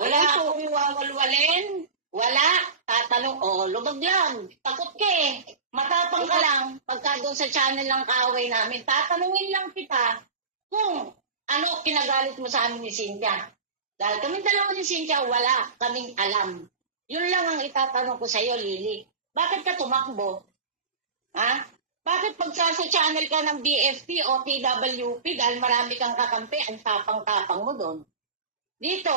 Wala akong iwawalwalin. Wala. Tatanong, lumag lang. Takot ka eh. Matapang ka lang. Pagka doon sa channel ng kaaway namin, tatanungin lang kita kung ano kinagalit mo sa amin ni Cynthia. Dahil kami dalawa ni Cynthia, wala kaming alam. Yun lang ang itatanong ko sa'yo, Lily. Bakit ka tumakbo? Ha? Bakit pagka sa channel ka ng BFP o TWP dahil marami kang kakampi, ang tapang-tapang mo doon? Dito,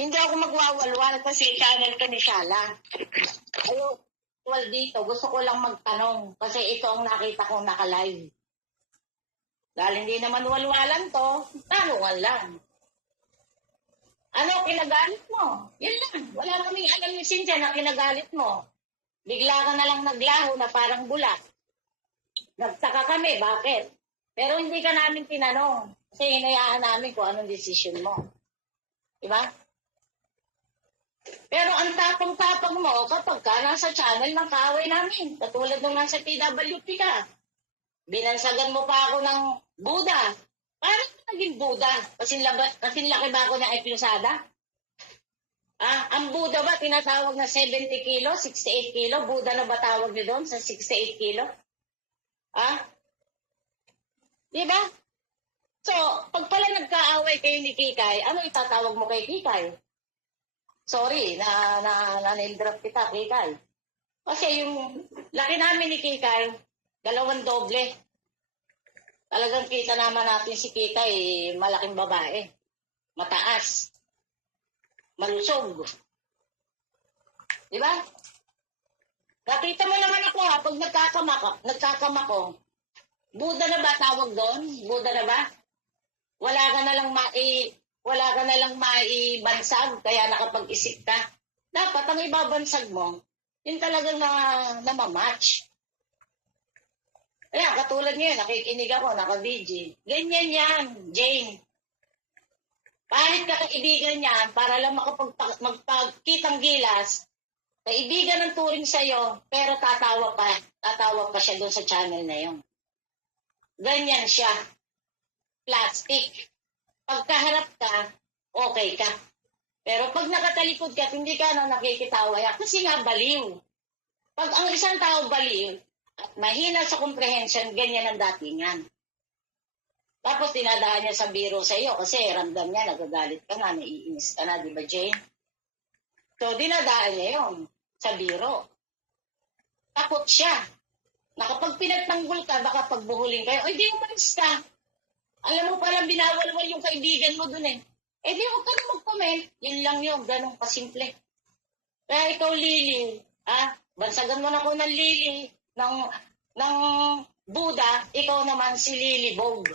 hindi ako magwawalwal kasi channel ka ni Shala. Well, dito, gusto ko lang magtanong kasi ito ang nakita kong naka-live. Dahil hindi naman walwalan to, tanungan lang. Ano kinagalit mo? Yan lang. Wala kaming alam ni Cynthia na kinagalit mo. Bigla ka na lang naglaho na parang bulak. Nagtaka kami, bakit? Pero hindi ka namin tinanong. Kasi hinayaan namin kung anong desisyon mo. Diba? Pero ang tapang-tapang mo kapag ka nasa channel ng kaaway namin. Katulad nung nasa TWP ka. Binansagan mo pa ako ng Buddha. Parang naging Buddha. Kasi laki ba ako ng Eplusada? Ang Buddha ba tinatawag na 70 kilo, 68 kilo? Buddha na ba tawag niyo doon sa 68 kilo? Diba? So, pag pala nagkaaway kayo ni Kikay, ano itatawag mo kay Kikay? Sorry, na-name-drop kita, Kikay. Kasi yung laki namin ni Kikay, 2 doble. Talagang kita naman natin si Kikay, malaking babae. Mataas. Malusog. Diba? Nakita mo naman ako pag nagkakama ko, Buddha na ba tawag doon? Buddha na ba? Wala ka na lang maibansag, kaya nakapag-isip ka. Dapat ang ibabansag mo, yun talagang namamatch. Kaya katulad ngayon, nakikinig ako, naka-VG. Ganyan yan, Jane. Kahit kakaibigan yan, para lang magpagkitang gilas, kaibigan ng turing sa'yo, pero tatawa pa siya doon sa channel na yun. Ganyan siya. Plastic. Pagkaharap ka, okay ka. Pero pag nakatalikod ka, hindi ka nakikitawa yan. Kasi nga baliw. Pag ang isang tao baliw, at mahina sa comprehension, ganyan ang datingan. Tapos dinadaan niya sa biro sa iyo kasi ramdam niya, nagagalit ka na, naiinis ka na, di ba Jane? So dinadaan niya yun sa biro. Takot siya. Na kapag pinagtanggol ka, baka pagbuhuling kayo, di umalis ka. Alam mo parang binawalwal yung kaibigan mo dun eh. Di huwag ka na mag-comment. Yun lang yun, ganun kasimple. Kaya ikaw, Lily, bansagan mo na ko ng Lily, ng Buddha, ikaw naman si Lily Vogue.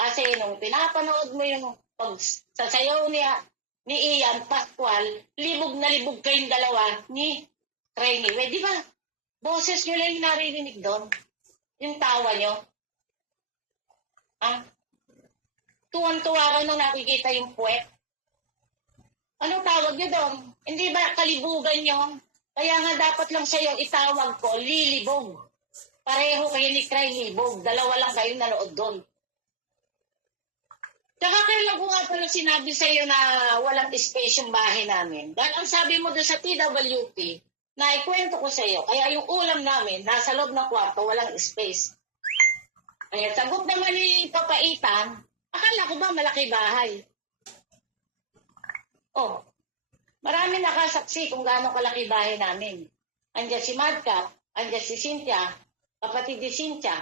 Kasi nung pinapanood mo yung pagsasayaw ni Ian Pascual, libog na libog kayong dalawa ni Trainee. Di ba? Boses nyo lang yung naririnig doon. Yung tawa nyo. Tuwan-tuwa ka nung nakikita yung puwet. Anong tawag nyo doon? Hindi ba kalibugan nyo? Kaya nga dapat lang sa'yo itawag ko, Lilibog. Pareho kayo ni Trainee-bog. 2 lang kayo nanood doon. Tsaka kailan ko nga pala sinabi sa'yo na walang space yung bahay namin. Dahil ang sabi mo doon sa TWP, na ikwento ko sa'yo, kaya yung ulam namin, nasa loob ng kwarto, walang space. Kaya sagot naman ni Papaitan, akala ko ba malaki bahay? Marami nakasaksi kung gaano kalaki bahay namin. Andiyan si Madcap, andiyan si Cynthia, kapatid ni Cynthia.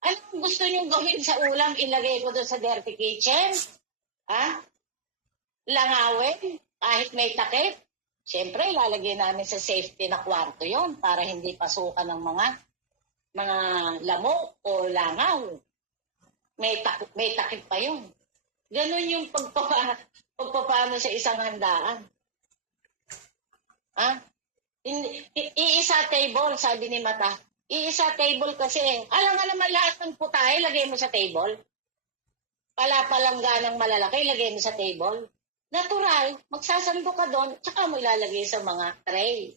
Anong gusto niyong gawin sa ulam? Ilagay ko doon sa dirty kitchen? Langawin? Kahit may takip? Siyempre, ilalagay namin sa safety na kwarto yon para hindi pasukan ng mga lamok o langaw. May takip pa yun. Ganon yung pagpapano sa isang handaan. Iisa table, sabi ni Mata. Iisa table kasi. Alam nga naman lahat ng putahe, lagay mo sa table. Palapalangga ng malalaki, lagay mo sa table. Natural, magsasando ka doon, tsaka mo ilalagay sa mga tray.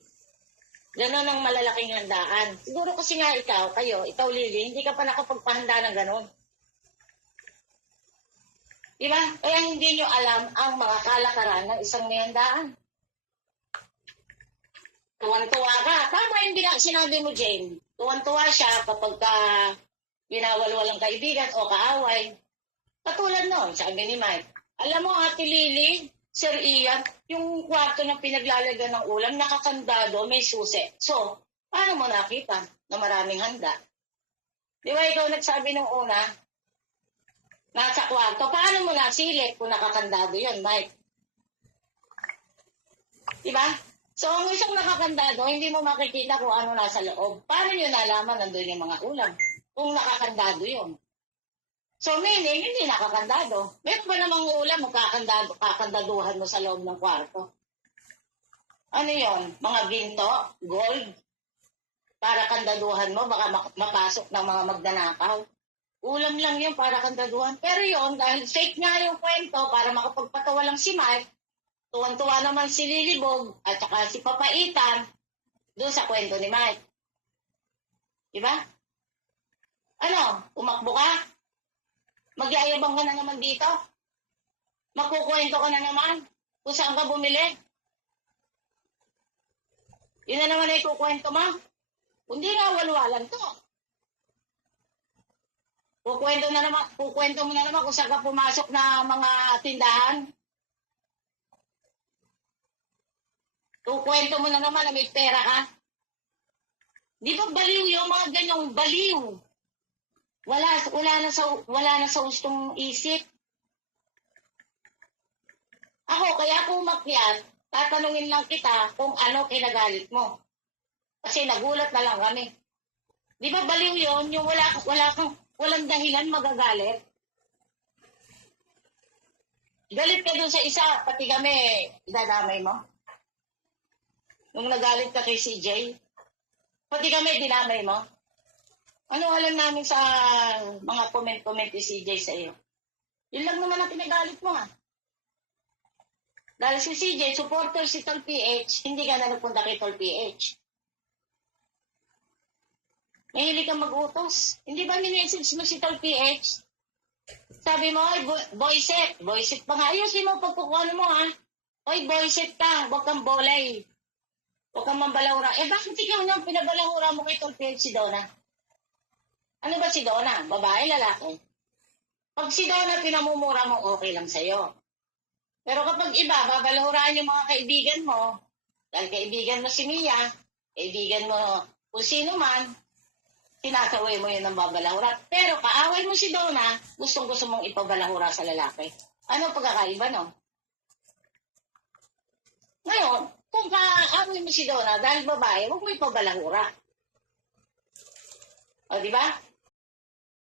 Ganon ang malalaking handaan. Siguro kasi nga ikaw Lily, hindi ka pa nakapagpahanda ng ganon. Diba? Kaya hindi nyo alam ang mga kalakaran ng isang mayandaan. Tuwan-tuwa ka. Tama yung sinabi mo, Jane. Tuwan-tuwa siya kapag binawal-walang kaibigan o kaaway. Katulad nun, sabi ni Mike. Alam mo, Ate Lily, Sir Ian, yung kwarto na pinaglalagyan ng ulam, nakakandado, may susi. So, paano mo nakita na maraming handa? Di ba ikaw nagsabi nung una, nasa kwarto, paano mo nasilip kung nakakandado yun, Mike? Di ba? So, ang isang nakakandado, hindi mo makikita kung ano nasa loob. Paano nyo nalaman nandun yung mga ulam? Kung nakakandado yun. So, meaning, hindi nakakandado. Meron ba namang ulam kakandaduhan mo sa loob ng kwarto? Ano yon? Mga ginto? Gold? Para kandaduhan mo, baka mapasok ng mga magnanakaw. Ulam lang yun para kandaduhan. Pero yon, dahil fake nga yung kwento, para makapagpatawa lang si Mike, tuwan-tuwa naman si Lilibog at saka si Papaitan doon sa kwento ni Mike. Diba? Ano? Umakbo ka? Magyayabang ka na naman dito? Magkukwento ka na naman? Kung saan ka bumili? Yun na naman ay kukwento mo? Hindi nga walwalan to. Kukwento mo na naman kung saan ka pumasok na mga tindahan. Kukwento mo na naman na may pera ka. Di ba baliw yung mga ganyong baliw? Wala na sa ustong isip. Ako, kaya kung umakyat, tatanungin lang kita kung ano kinagalit mo. Kasi nagulat na lang kami. Di ba baliw yun? Yung walang dahilan magagalit. Galit ka dun sa isa, pati kami, idadamay mo. Nung nagalit ka kay CJ, pati kami, dinamay mo. Ano alam namin sa mga comment ni CJ sa iyo? Yun lang naman ang pinagalit mo ha. Dahil si CJ, supporter si Tol PH, hindi ka na nagpunta kay Tol PH. Mahilig kang mag-utos. Hindi ba minessage mo si Tol PH? Sabi mo, ay, boyset pa nga. Ayusin mo pagkukuhan mo ha. Oy, boyset ka, huwag kang bolay. Huwag kang mambalahura. Bakit ikaw nang pinabalahura mo kay Tol PH si Donna? Ano ba si Donna? Babae, lalaki? Pag si Donna pinamumura mo, okay lang sa'yo. Pero kapag iba, babalahuraan yung mga kaibigan mo, dahil kaibigan mo si Mia, kaibigan mo kung sino man, sinasaway mo yun ng babalahura. Pero kaaway mo si Donna, gustong-gusto mong ipabalahura sa lalaki. Ano pagkakaiba, no? Ngayon, kung kaaway mo si Donna dahil babae, huwag mo ipabalahura. O, di ba?